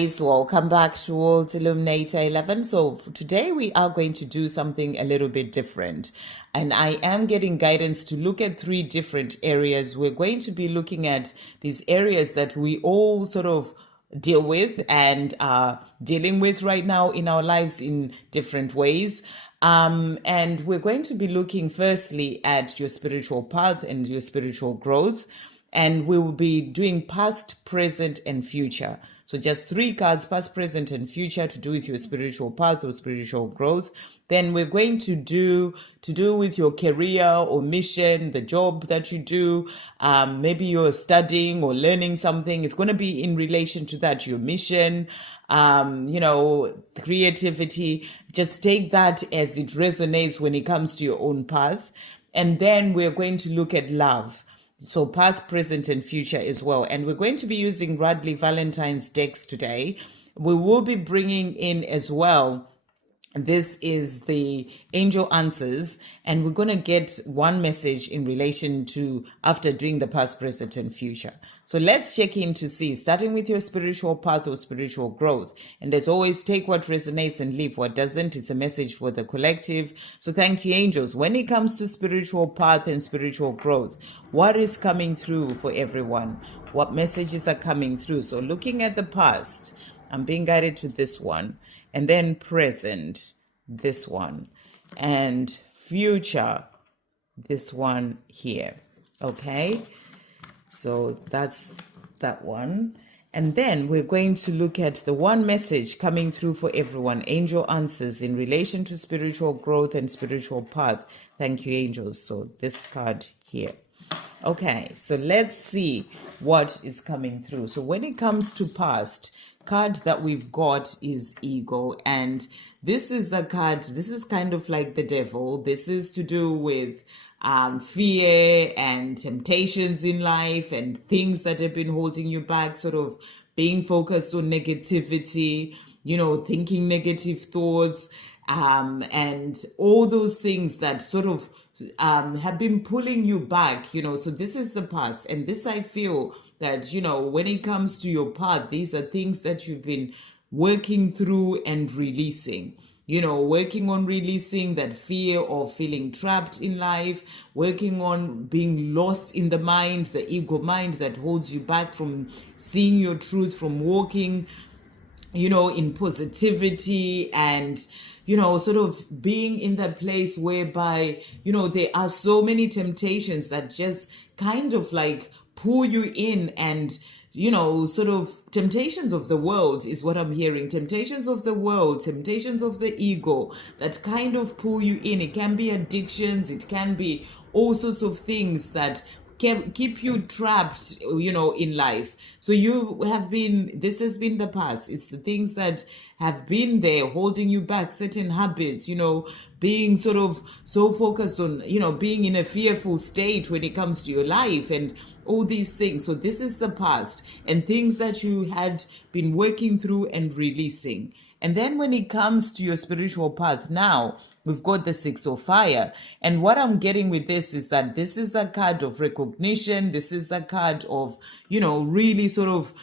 Welcome back to Illuminator11. So today we are going to do something a little bit different, and I am getting guidance to look at 3 different areas. We're going to be looking at these areas that we all sort of deal with and are dealing with right now in our lives in different ways. And we're going to be looking firstly at your spiritual path and your spiritual growth. And we will be doing past, present, and future. So just 3 cards, past, present, and future, to do with your spiritual path or spiritual growth. Then we're going to do with your career or mission, the job that you do. Maybe you're studying or learning something. It's going to be in relation to that, your mission, creativity. Just take that as it resonates when it comes to your own path. And then we're going to look at love. So past, present, and future as well. And we're going to be using Radleigh Valentine's decks today. We will be bringing in as well, this is the angel answers, and we're going to get one message in relation to after doing the past, present, and future. So let's check in to see, starting with your spiritual path or spiritual growth. And as always, take what resonates and leave what doesn't. It's a message for the collective. So thank you, angels. When it comes to spiritual path and spiritual growth, what is coming through for everyone? What messages are coming through? So looking at the past, I'm being guided to this one. And then present, this one. And future, this one here. Okay? So that's that one. And then we're going to look at the one message coming through for everyone. Angel answers in relation to spiritual growth and spiritual path. Thank you, angels. So this card here. Okay, so let's see what is coming through. So when it comes to past, card that we've got is ego, and this is the card, this is kind of like the devil. This is to do with fear and temptations in life and things that have been holding you back, sort of being focused on negativity, thinking negative thoughts, and all those things that sort of have been pulling you back, so this is the past. And this, I feel that, when it comes to your path, these are things that you've been working through and releasing, working on releasing that fear of feeling trapped in life, working on being lost in the mind, the ego mind that holds you back from seeing your truth, from walking, in positivity, and sort of being in that place whereby, there are so many temptations that just kind of like pull you in, and, sort of temptations of the world is what I'm hearing. Temptations of the world, temptations of the ego that kind of pull you in. It can be addictions, it can be all sorts of things that can keep you trapped, in life. So this has been the past. It's the things that have been there holding you back, certain habits, being sort of so focused on, being in a fearful state when it comes to your life and all these things. So this is the past and things that you had been working through and releasing. And then when it comes to your spiritual path now, we've got the 6 of fire. And what I'm getting with this is that this is the card of recognition. This is the card of, really sort of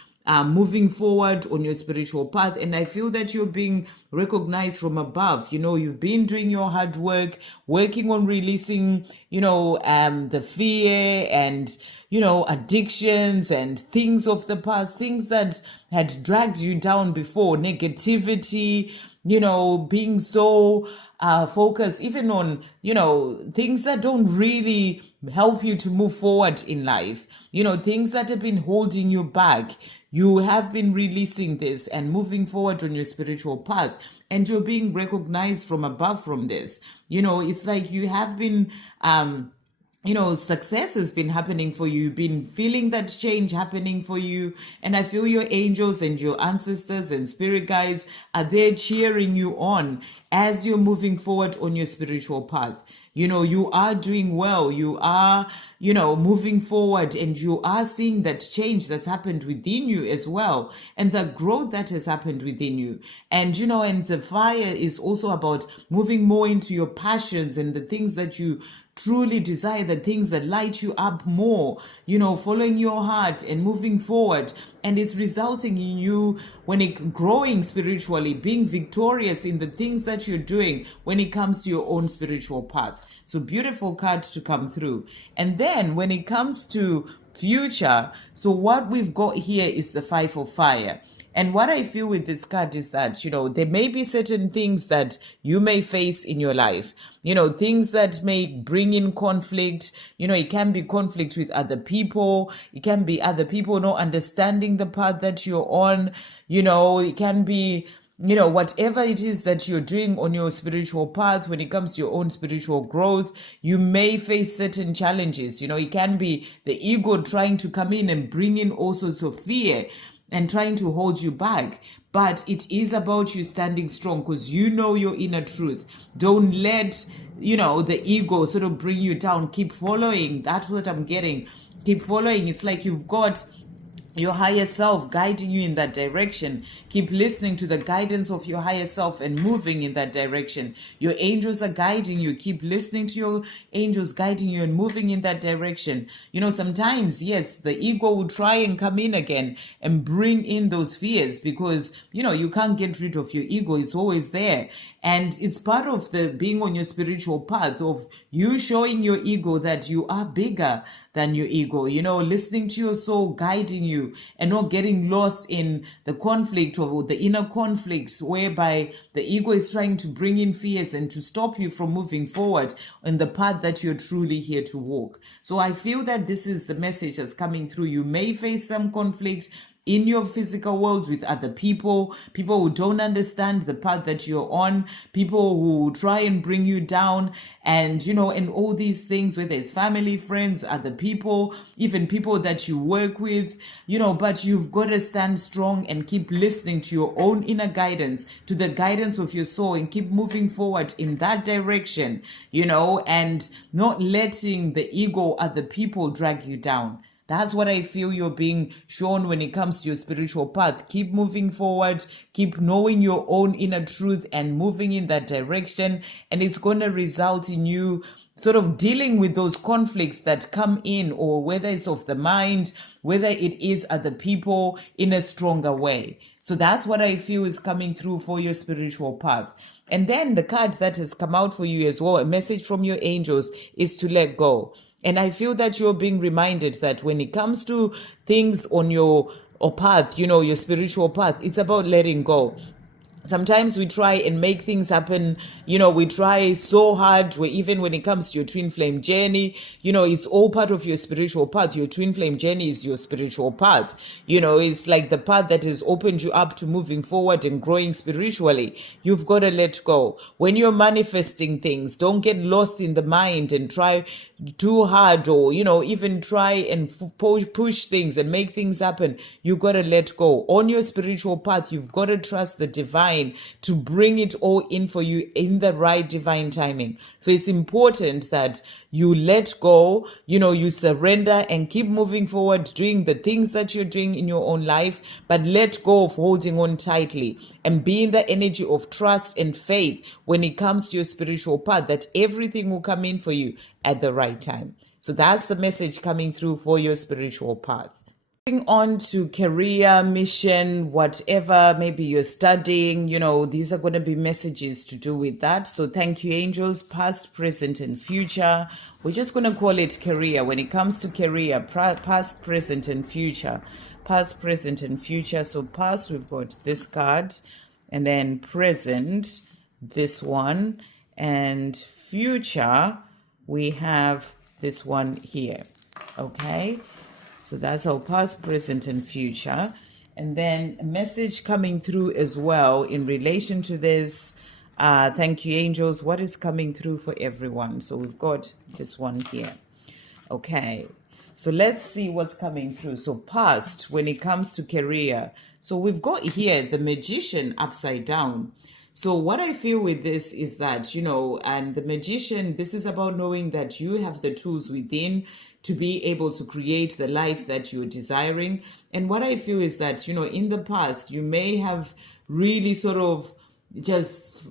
moving forward on your spiritual path. And I feel that you're being recognized from above. You've been doing your hard work, working on releasing, the fear and, addictions and things of the past, things that had dragged you down before, negativity, being so focused even on, things that don't really help you to move forward in life, things that have been holding you back. You have been releasing this and moving forward on your spiritual path, and you're being recognized from above from this. It's like you have been, success has been happening for you. You've been feeling that change happening for you. And I feel your angels and your ancestors and spirit guides are there cheering you on as you're moving forward on your spiritual path. You are doing well. You are, moving forward, and you are seeing that change that's happened within you as well, and the growth that has happened within you. And and the fire is also about moving more into your passions and the things that you truly desire, the things that light you up more, following your heart and moving forward. And it's resulting in you, when it growing spiritually, being victorious in the things that you're doing when it comes to your own spiritual path. So beautiful card to come through. And then when it comes to future, so what we've got here is the Five of Fire. And what I feel with this card is that, there may be certain things that you may face in your life, things that may bring in conflict. It can be conflict with other people. It can be other people not understanding the path that you're on. It can be, whatever it is that you're doing on your spiritual path, when it comes to your own spiritual growth, you may face certain challenges. It can be the ego trying to come in and bring in all sorts of fear and trying to hold you back. But it is about you standing strong, because your inner truth. Don't let, the ego sort of bring you down. Keep following. That's what I'm getting. Keep following. It's like you've got your higher self guiding you in that direction. Keep listening to the guidance of your higher self and moving in that direction. Your angels are guiding you. Keep listening to your angels guiding you and moving in that direction. Sometimes, yes, the ego will try and come in again and bring in those fears, because, you can't get rid of your ego. It's always there. And it's part of the being on your spiritual path, of you showing your ego that you are bigger than your ego, listening to your soul guiding you, and not getting lost in the conflict or the inner conflicts whereby the ego is trying to bring in fears and to stop you from moving forward in the path that you're truly here to walk. So I feel that this is the message that's coming through. You may face some conflict in your physical world with other people who don't understand the path that you're on, people who try and bring you down, and and all these things, whether it's family, friends, other people, even people that you work with, but you've got to stand strong and keep listening to your own inner guidance, to the guidance of your soul, and keep moving forward in that direction, and not letting the ego, other people drag you down. That's what I feel you're being shown when it comes to your spiritual path. Keep moving forward, keep knowing your own inner truth and moving in that direction. And it's going to result in you sort of dealing with those conflicts that come in, or whether it's of the mind, whether it is other people, in a stronger way. So that's what I feel is coming through for your spiritual path. And then the card that has come out for you as well, a message from your angels, is to let go. And I feel that you're being reminded that when it comes to things on your path, your spiritual path, it's about letting go. Sometimes we try and make things happen. We try so hard. Even when it comes to your twin flame journey, it's all part of your spiritual path. Your twin flame journey is your spiritual path. It's like the path that has opened you up to moving forward and growing spiritually. You've got to let go. When you're manifesting things, don't get lost in the mind and try too hard, or, even try and push things and make things happen. You've got to let go. On your spiritual path, you've got to trust the divine to bring it all in for you in the right divine timing. So it's important that you let go, you surrender and keep moving forward, doing the things that you're doing in your own life, but let go of holding on tightly, and be in the energy of trust and faith when it comes to your spiritual path, that everything will come in for you at the right time. So that's the message coming through for your spiritual path. Moving on to career, mission, whatever maybe you're studying, these are going to be messages to do with that. So thank you, angels, past, present, and future. We're just going to call it career. When it comes to career, past, present, and future. Past, present, and future. So past, we've got this card, and then present, this one, and future, we have this one here. Okay. So that's our past, present, and future. And then a message coming through as well in relation to this. Thank you, angels. What is coming through for everyone? So we've got this one here. Okay. So let's see what's coming through. So past, when it comes to career. So we've got here the Magician upside down. So what I feel with this is that, and the Magician, this is about knowing that you have the tools within to be able to create the life that you're desiring. And what I feel is that, in the past, you may have really sort of just,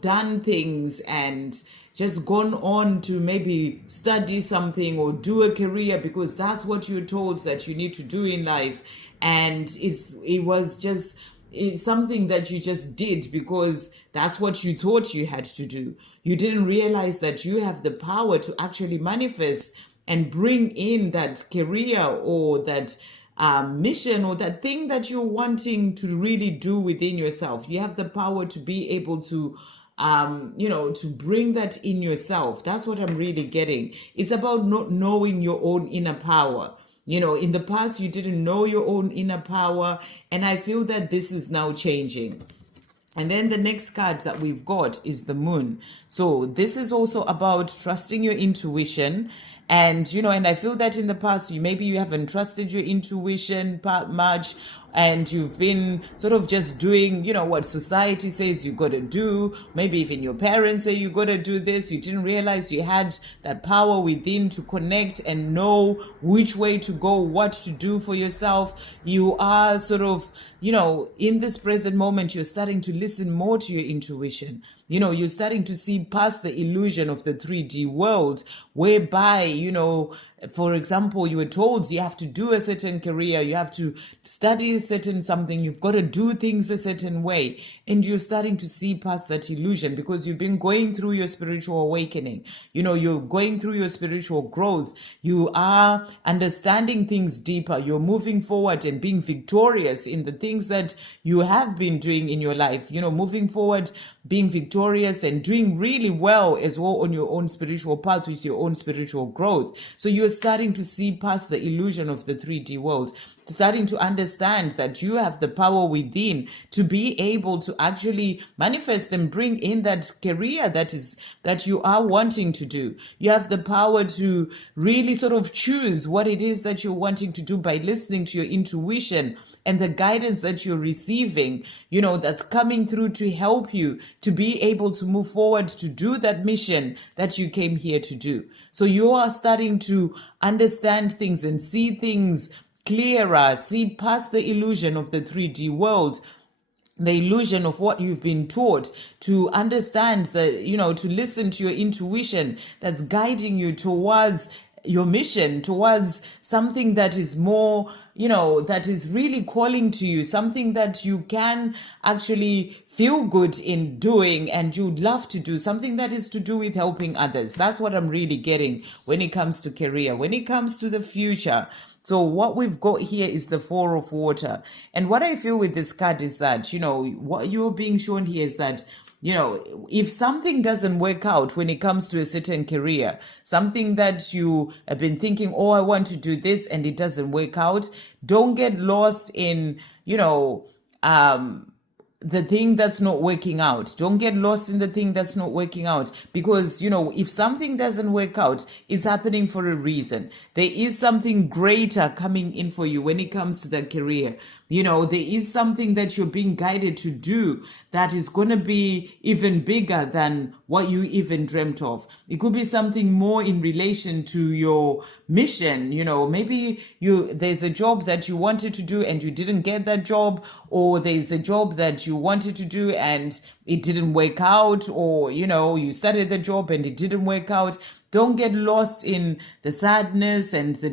done things and just gone on to maybe study something or do a career because that's what you're told that you need to do in life. And it's something that you just did because that's what you thought you had to do. You didn't realize that you have the power to actually manifest and bring in that career or that mission or that thing that you're wanting to really do within yourself. You have the power to be able to to bring that in yourself. That's what I'm really getting. It's about not knowing your own inner power. In the past, you didn't know your own inner power, and I feel that this is now changing. And then the next card that we've got is the Moon. So this is also about trusting your intuition. And, and I feel that in the past, maybe you haven't trusted your intuition much, and you've been sort of just doing, what society says you got to do. Maybe even your parents say you got to do this. You didn't realize you had that power within to connect and know which way to go, what to do for yourself. You are sort of, in this present moment, you're starting to listen more to your intuition. You're starting to see past the illusion of the 3D world, whereby, for example, you were told you have to do a certain career, you have to study a certain something, you've got to do things a certain way. And you're starting to see past that illusion because you've been going through your spiritual awakening. You're going through your spiritual growth. You are understanding things deeper. You're moving forward and being victorious in the things that you have been doing in your life. Moving forward, being victorious and doing really well as well on your own spiritual path with your own spiritual growth. So you're starting to see past the illusion of the 3D world, starting to understand that you have the power within to be able to actually manifest and bring in that career that you are wanting to do. You have the power to really sort of choose what it is that you're wanting to do by listening to your intuition and the guidance that you're receiving, that's coming through to help you to be able to move forward to do that mission that you came here to do. So you are starting to understand things and see things clearer, see past the illusion of the 3D world, the illusion of what you've been taught, to understand that, to listen to your intuition that's guiding you towards your mission, towards something that is more, that is really calling to you, something that you can actually feel good in doing and you'd love to do, something that is to do with helping others. That's what I'm really getting when it comes to career, when it comes to the future. So what we've got here is the Four of Water. And what I feel with this card is that, what you're being shown here is that, if something doesn't work out when it comes to a certain career, something that you have been thinking, oh, I want to do this, and it doesn't work out, don't get lost in, the thing that's not working out. Don't get lost in the thing that's not working out, because, if something doesn't work out, it's happening for a reason. There is something greater coming in for you when it comes to that career. There is something that you're being guided to do that is going to be even bigger than what you even dreamt of. It could be something more in relation to your mission. Maybe there's a job that you wanted to do and you didn't get that job, or there's a job that you wanted to do and it didn't work out, or, you started the job and it didn't work out. Don't get lost in the sadness and the,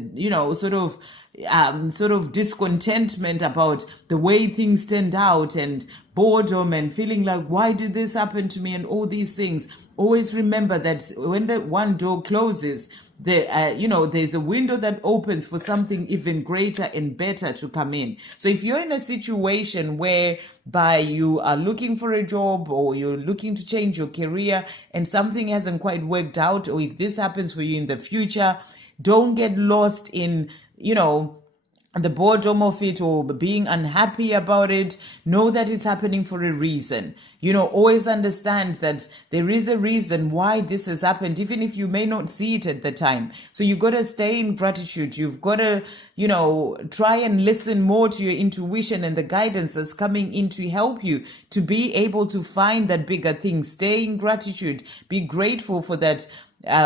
sort of discontentment about the way things turned out, and boredom and feeling like, why did this happen to me, and all these things. Always remember that when the one door closes, there's a window that opens for something even greater and better to come in. So if you're in a situation whereby you are looking for a job, or you're looking to change your career and something hasn't quite worked out, or if this happens for you in the future, don't get lost in, the boredom of it or being unhappy about it. Know that it's happening for a reason. Always understand that there is a reason why this has happened, even if you may not see it at the time. So you got to stay in gratitude. You've got to, try and listen more to your intuition and the guidance that's coming in to help you to be able to find that bigger thing. Stay in gratitude. Be grateful for that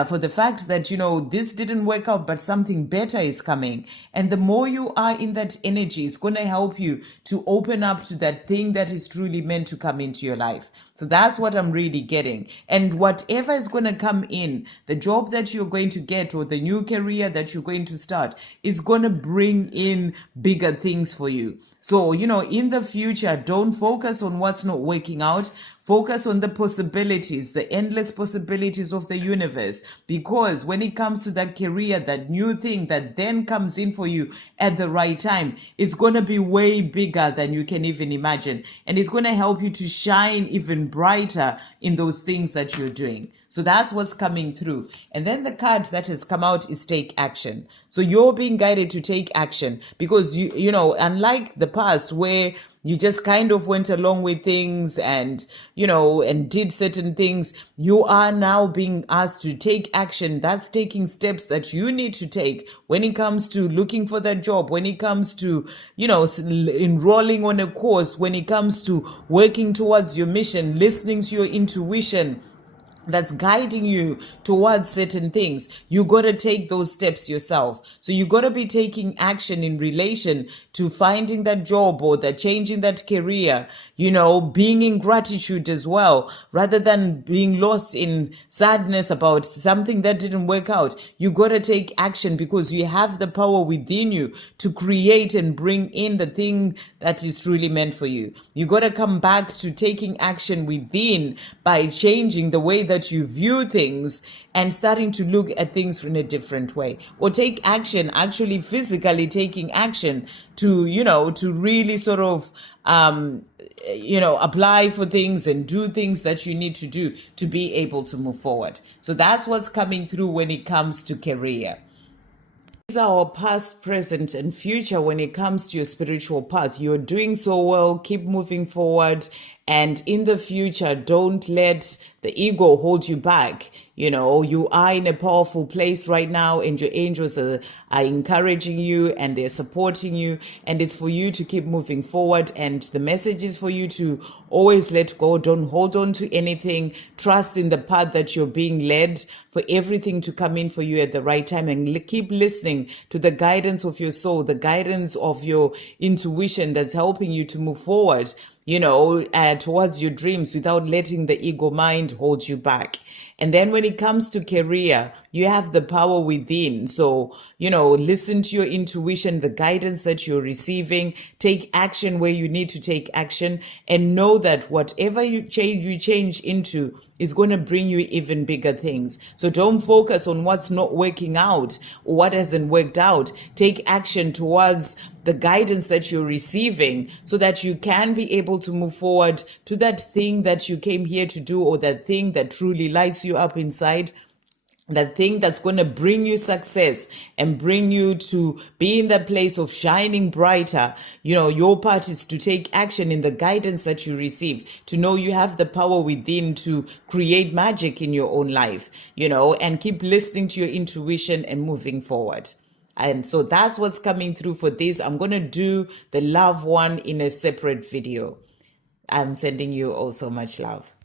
for the fact that, this didn't work out, but something better is coming. And the more you are in that energy, it's going to help you to open up to that thing that is truly meant to come into your life. So that's what I'm really getting. And whatever is going to come in, the job that you're going to get or the new career that you're going to start is going to bring in bigger things for you. So, in the future, don't focus on what's not working out. Focus on the possibilities, the endless possibilities of the universe. Because when it comes to that career, that new thing that then comes in for you at the right time, it's going to be way bigger than you can even imagine. And it's going to help you to shine even brighter in those things that you're doing. So that's what's coming through. And then the card that has come out is take action. So you're being guided to take action because unlike the past where you just kind of went along with things and did certain things, you are now being asked to take action. That's taking steps that you need to take when it comes to looking for that job, when it comes to, enrolling on a course, when it comes to working towards your mission, listening to your intuition that's guiding you towards certain things. You got to take those steps yourself. So you got to be taking action in relation to finding that job or that changing that career, being in gratitude as well, rather than being lost in sadness about something that didn't work out. You got to take action because you have the power within you to create and bring in the thing that is truly meant for you. You got to come back to taking action within by changing the way that you view things and starting to look at things in a different way, or take action, actually physically taking action to really sort of apply for things and do things that you need to do to be able to move forward. So that's what's coming through when it comes to career. These are our past, present, and future when it comes to your spiritual path. You're doing so well. Keep moving forward. And in the future, don't let the ego hold you back. You are in a powerful place right now, and your angels are encouraging you and they're supporting you. And it's for you to keep moving forward. And the message is for you to always let go. Don't hold on to anything. Trust in the path that you're being led, for everything to come in for you at the right time. And keep listening to the guidance of your soul, the guidance of your intuition that's helping you to move forward, towards your dreams without letting the ego mind hold you back. And then when it comes to career, you have the power within. So, listen to your intuition, the guidance that you're receiving, take action where you need to take action, and know that whatever you change into is going to bring you even bigger things. So don't focus on what's not working out or what hasn't worked out. Take action towards the guidance that you're receiving so that you can be able to move forward to that thing that you came here to do, or that thing that truly lights you up inside, that thing that's going to bring you success and bring you to be in that place of shining brighter. Your part is to take action in the guidance that you receive, to know you have the power within to create magic in your own life, and keep listening to your intuition and moving forward. And so that's what's coming through for this. I'm going to do the love one in a separate video. I'm sending you all so much love.